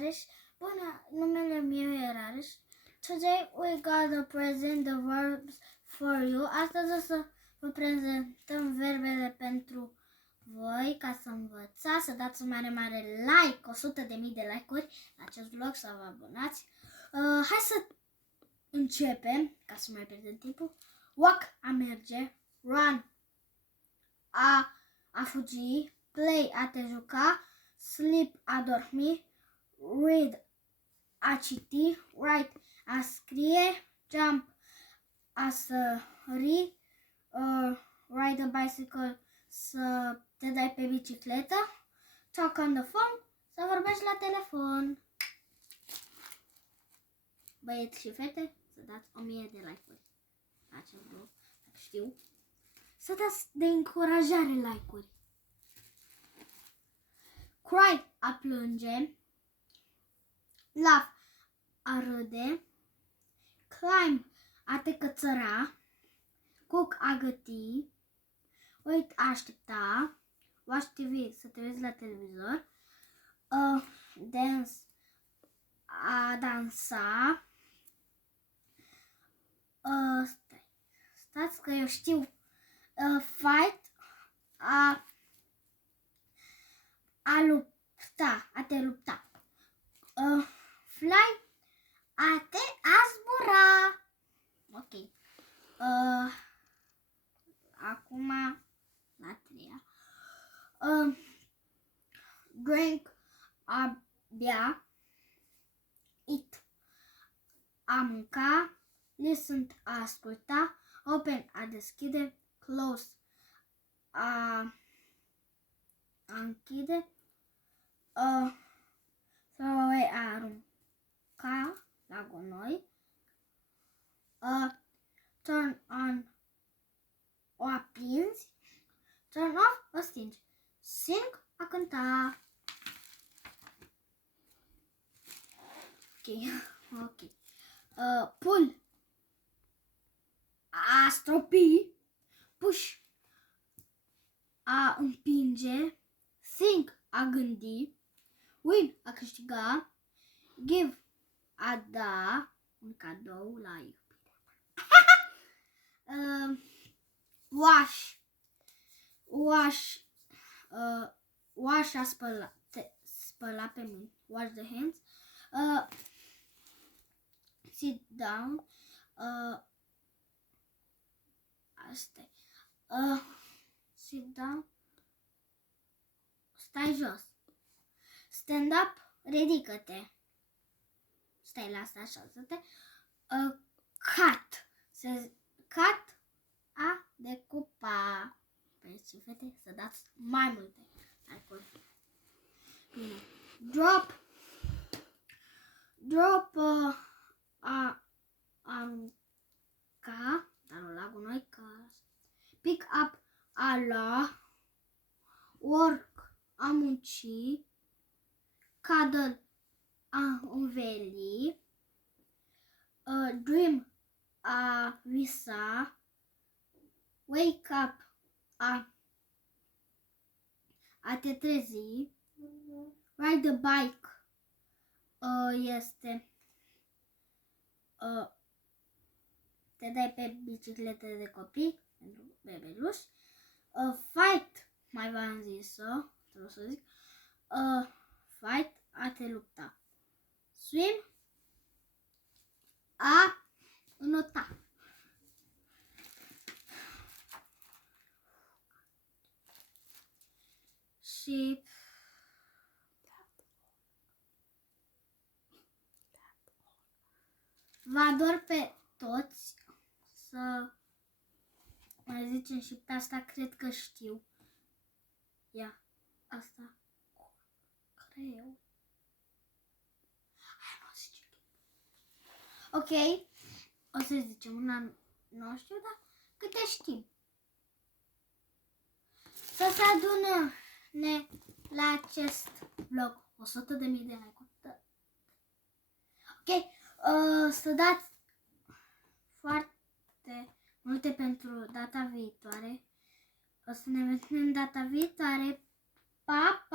Rareș. Bună, numele meu e Rareș. Today we got a present the verbs for you. Astăzi o să vă prezentăm verbele pentru voi ca să învățați, să dați un mare like, 100.000 de like-uri la acest vlog, să vă abonați. Hai să începem, ca să mai pierdem timpul. Walk, a merge. Run, a fugi. Play, a te juca. Sleep, a dormi. Read, a citi. Write, a scrie. Jump, a sări. Ride a bicycle, să te dai pe bicicletă. Talk on the phone, să vorbești la telefon. Băieți și fete, să dați 1000 de like-uri la acest vlog, dacă știu. Să dați de încurajare like-uri. Cry, a plânge. Laugh, a râde. Climb, a te cățăra. Cook, a găti. Wait, a aștepta. Watch TV, să te uiți la televizor. Dance, a dansa. Stați că eu știu. Fight, a lupta, a te lupta. Fly, a zbura. Ok. Acum la treia. Drink, a bea. Eat, a mânca. Listen, a asculta. Open, a deschide. Close, a închide. Throw away, a arunca la gunoi. Turn on, o aprinzi. Turn off, o stingi. Sing, a cânta. Ok. Pull, a stropi. Push, a împinge. Think, a gândi. Win, a câștiga. Give, a da un cadou la iubire. Wash, a spăla pe mâini. Wash the hands. Sit down. Sit down. Stai jos. Stand up, ridică-te. Stai la asta, așează-te. Cut. Cut, a decupa. Băieți și fete, să dați mai multe like-uri. Bine. Drop. Drop, a arunca, dar nu la gunoi, că... Pick up, a lua. Work, a munci. Cuddle, a înveli. Dream, a visa. Wake up, a te trezi. Ride a bike, este te dai pe bicicletă de copii, pentru bebeluși. Fight, mai v-am zis-o, trebuie să zic. Fight, a te lupta. Swim, a înota. Și vă ador pe toți. Să mai zicem și pe asta, cred că știu. Ia, asta creu. Ok, o să zicem una, nu știu, dar câte știm. Să se adună la acest vlog 100.000 de like-uri. Ok, să dați foarte multe pentru data viitoare. O să ne vedem data viitoare. Pa!